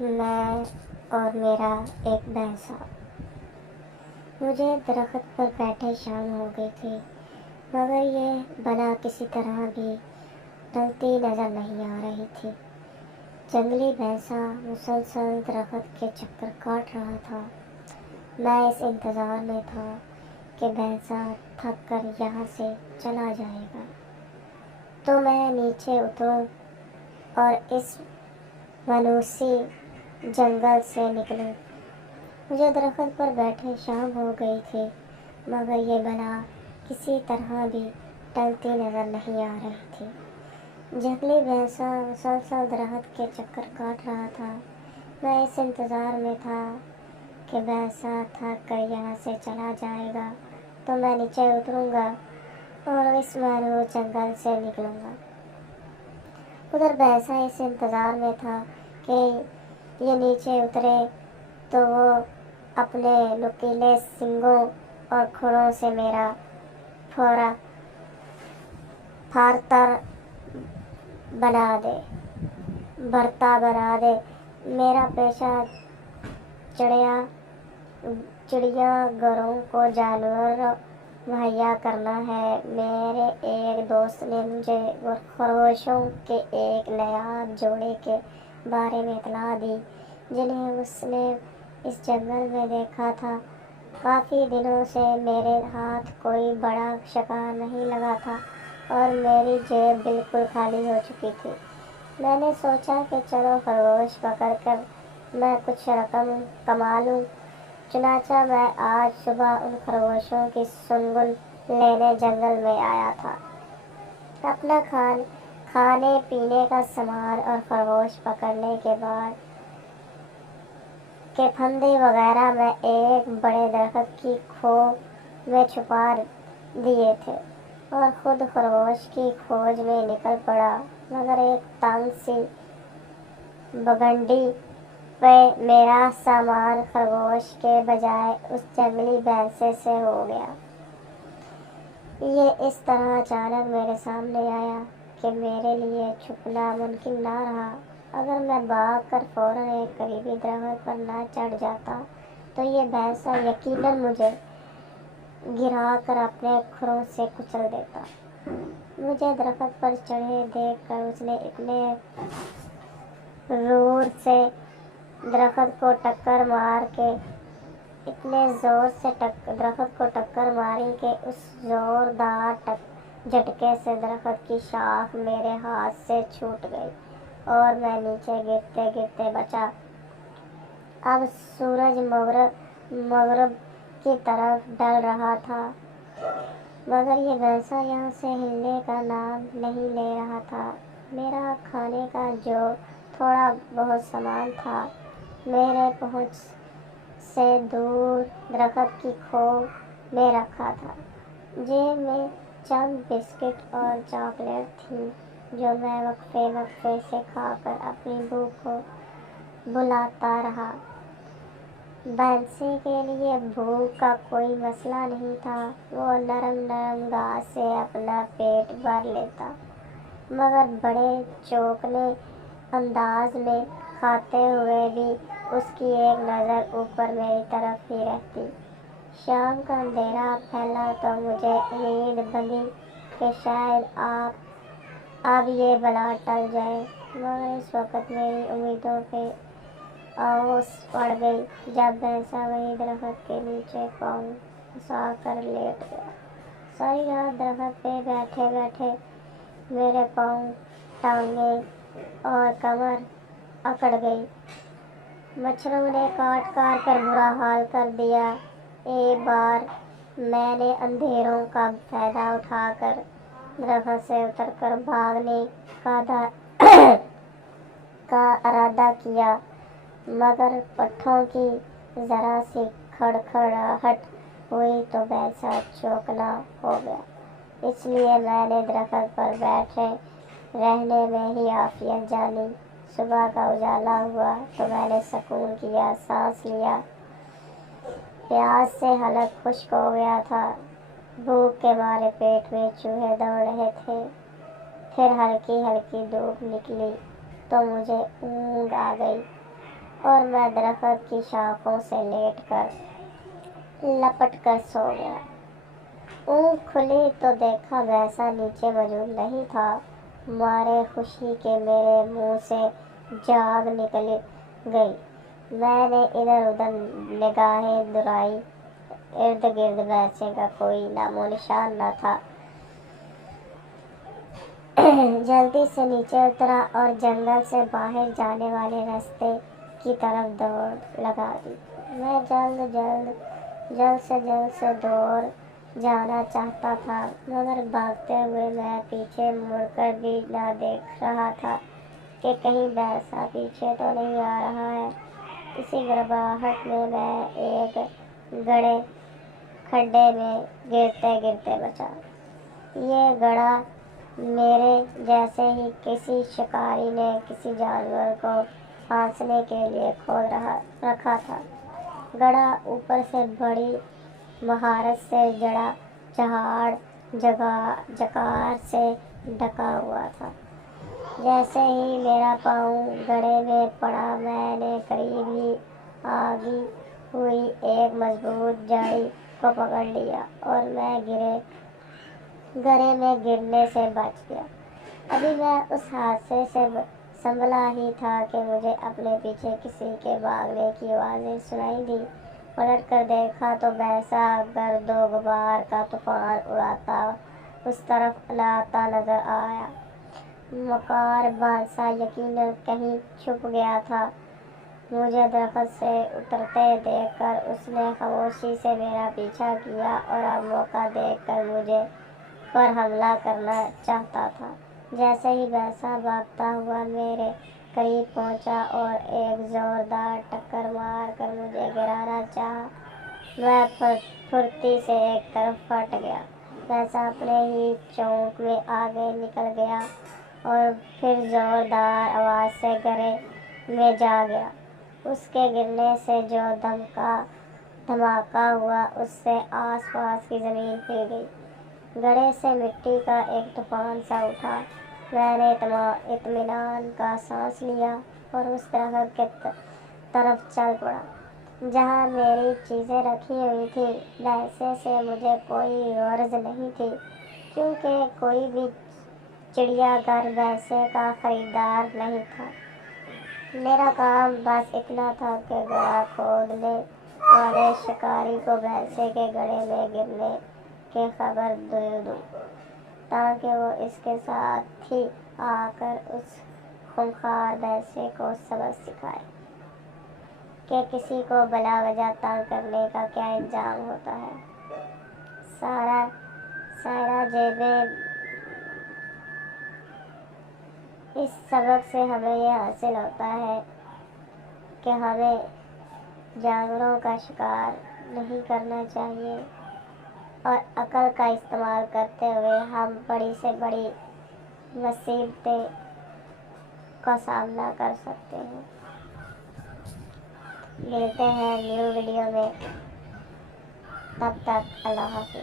میں اور میرا ایک بھینسا۔ مجھے درخت پر بیٹھے شام ہو گئی تھی، مگر یہ بلا کسی طرح بھی ٹلتی نظر نہیں آ رہی تھی۔ جنگلی بھینسا مسلسل درخت کے چکر کاٹ رہا تھا۔ میں اس انتظار میں تھا کہ بھینسا تھک کر یہاں سے چلا جائے گا تو میں نیچے اتروں اور اس ونوسی جنگل سے نکلوں۔ مجھے درخت پر بیٹھے شام ہو گئی تھی، مگر یہ بلا کسی طرح بھی ٹلتی نظر نہیں آ رہی تھی۔ جنگلی بھینسا مسلسل درخت کے چکر کاٹ رہا تھا۔ میں اس انتظار میں تھا کہ بھینسا تھک کر یہاں سے چلا جائے گا تو میں نیچے اتروں گا اور اس ونوس جنگل سے نکلوں گا۔ ادھر بھینسا اس انتظار میں تھا کہ یہ نیچے اترے تو وہ اپنے نوکیلے سنگوں اور کھڑوں سے میرا بھرتا بنا دے۔ میرا پیشہ چڑیا گھروں کو جانور مہیا کرنا ہے۔ میرے ایک دوست نے مجھے خرگوشوں کے ایک نایاب جوڑے کے بارے میں اطلاع دی جنہیں اس نے اس جنگل میں دیکھا تھا۔ کافی دنوں سے میرے ہاتھ کوئی بڑا شکار نہیں لگا تھا اور میری جیب بالکل خالی ہو چکی تھی۔ میں نے سوچا کہ چلو خرگوش پکڑ کر میں کچھ رقم کما لوں۔ چنانچہ میں آج صبح ان خرگوشوں کی سنگل لینے جنگل میں آیا تھا۔ اپنا کھانے پینے کا سامان اور خرگوش پکڑنے کے بعد کے پھندے وغیرہ میں ایک بڑے درخت کی کھوہ میں چھپا دیے تھے اور خود خرگوش کی کھوج میں نکل پڑا، مگر ایک تنگ سی بگنڈی پہ میرا سامان خرگوش کے بجائے اس جنگلی بھینسے سے ہو گیا۔ یہ اس طرح اچانک میرے سامنے آیا کہ میرے لیے چھپنا ممکن نہ رہا۔ اگر میں بھاگ کر فوراً ایک قریبی درخت پر نہ چڑھ جاتا تو یہ بھینسا یقیناً مجھے گرا کر اپنے کھروں سے کچل دیتا۔ مجھے درخت پر چڑھے دیکھ کر اس نے اتنے زور سے درخت کو ٹکر ماری کہ اس زوردار جھٹکے سے درخت کی شاخ میرے ہاتھ سے چھوٹ گئی اور میں نیچے گرتے گرتے بچا۔ اب سورج مغرب کی طرف ڈھل رہا تھا، مگر یہ بھینسا یہاں سے ہلنے کا نام نہیں لے رہا تھا۔ میرا کھانے کا جو تھوڑا بہت سامان تھا میرے پہنچ سے دور درخت کی کھوہ میں رکھا تھا۔ جیب میں چند بسکٹ اور چاکلیٹ تھیں جو میں وقفے وقفے سے کھا کر اپنی بھوک کو بھلاتا رہا۔ بھینسے کے لیے بھوک کا کوئی مسئلہ نہیں تھا، وہ نرم نرم گھاس سے اپنا پیٹ بھر لیتا، مگر بڑے چوکنے انداز میں کھاتے ہوئے بھی اس کی ایک نظر اوپر میری طرف ہی رہتی۔ شام کا اندھیرا پھیلا تو مجھے امید بندھی کہ شاید اب یہ بلا ٹل جائے، مگر اس وقت میری امیدوں پہ اوس پڑ گئی جب بھینسا وہیں درخت کے نیچے پاؤں پھنسا کر لیٹ گیا۔ ساری رات درخت پہ بیٹھے بیٹھے میرے پاؤں، ٹانگیں اور کمر اکڑ گئی۔ مچھروں نے کاٹ کاٹ کر برا حال کر دیا۔ ایک بار میں نے اندھیروں کا فائدہ اٹھا کر درخت سے اتر کر بھاگنے کا ارادہ کیا، مگر پٹھوں کی ذرا سی کھڑکھڑاہٹ ہوئی تو بھینسا چوکنا ہو گیا۔ اس لیے میں نے درخت پر بیٹھے رہنے میں ہی عافیت جانی۔ صبح کا اجالا ہوا تو میں نے سکون کیا سانس لیا۔ پیاس سے حلق خشک ہو گیا تھا، بھوک کے مارے پیٹ میں چوہے دوڑ رہے تھے۔ پھر ہلکی ہلکی دھوپ نکلی تو مجھے اونگ آ گئی۔ اور میں درخت کی شاخوں سے لیٹ کر لپٹ کر سو گیا۔ اونکھ کھلی تو دیکھا بھینسا نیچے موجود نہیں تھا۔ مارے خوشی کے میرے منہ سے جاگ نکل گئی۔ میں نے ادھر ادھر نگاہیں دوڑائی، ارد گرد بھینسے کا کوئی نام و نشان نہ تھا۔ جلدی سے نیچے اترا اور جنگل سے باہر جانے والے راستے کی طرف دوڑ لگا دی۔ میں جلد سے دوڑ جانا چاہتا تھا، مگر بھاگتے ہوئے میں پیچھے مڑ کر بھی نہ دیکھ رہا تھا کہ کہیں بھینسا پیچھے تو نہیں آ رہا ہے۔ اسی گھبراہٹ میں ایک گڑھے کھڈے میں گرتے گرتے بچا۔ یہ گڑھا میرے جیسے ہی کسی شکاری نے کسی جانور کو پھانسنے کے لیے کھود رکھا تھا۔ گڑھا اوپر سے بڑی مہارت سے جھاڑ جھکار سے ڈھکا ہوا تھا۔ جیسے ہی میرا پاؤں گڑھے میں پڑا، میں نے قریب ہی آگی ہوئی ایک مضبوط جھاڑی کو پکڑ لیا اور میں گڑھے میں گرنے سے بچ گیا۔ ابھی میں اس حادثے سے سنبھلا ہی تھا کہ مجھے اپنے پیچھے کسی کے بھاگنے کی آوازیں سنائی دیں۔ پلٹ کر دیکھا تو بھینسا گرد و غبار کا طوفان اڑاتا اس طرف آتا نظر آیا۔ مکار بھینسا یقیناً کہیں چھپ گیا تھا۔ مجھے درخت سے اترتے دیکھ کر اس نے خاموشی سے میرا پیچھا کیا اور اب موقع دیکھ کر مجھ پر حملہ کرنا چاہتا تھا۔ جیسے ہی بھینسا بھاگتا ہوا میرے قریب پہنچا اور ایک زوردار ٹکر مار کر مجھے گرانا چاہا، میں پھرتی سے ایک طرف ہٹ گیا۔ بھینسا اپنے ہی چونک میں آگے نکل گیا اور پھر زوردار آواز سے گڑھے میں جا گرا۔ اس کے گرنے سے جو دھماکہ ہوا، اس سے آس پاس کی زمین ہل گئی۔ گڑھے سے مٹی کا ایک طوفان سا اٹھا۔ میں نے اطمینان کا سانس لیا اور اس درخت کی طرف چل پڑا جہاں میری چیزیں رکھی ہوئی تھیں۔ بھینسے سے مجھے کوئی غرض نہیں تھی، کیونکہ کوئی بھی چڑیا گھر بھینسے کا خریدار نہیں تھا۔ میرا کام بس اتنا تھا کہ گڑھا کھودنے والے شکاری کو بھینسے کے گڑھے میں گرنے کی خبر دے دوں، تاکہ وہ اس کے ساتھ ہی آ کر اس خونخوار بھینسے کو سبق سکھائے کہ کسی کو بلا وجہ تنگ کرنے کا کیا انجام ہوتا ہے۔ سائرہ جیبیں، اس سبق سے ہمیں یہ حاصل ہوتا ہے کہ ہمیں جانوروں کا شکار نہیں کرنا چاہیے اور عقل کا استعمال کرتے ہوئے ہم بڑی سے بڑی مصیبتیں کا سامنا کر سکتے ہیں۔ ملتے ہیں نیو ویڈیو میں، تب تک اللہ حافظ۔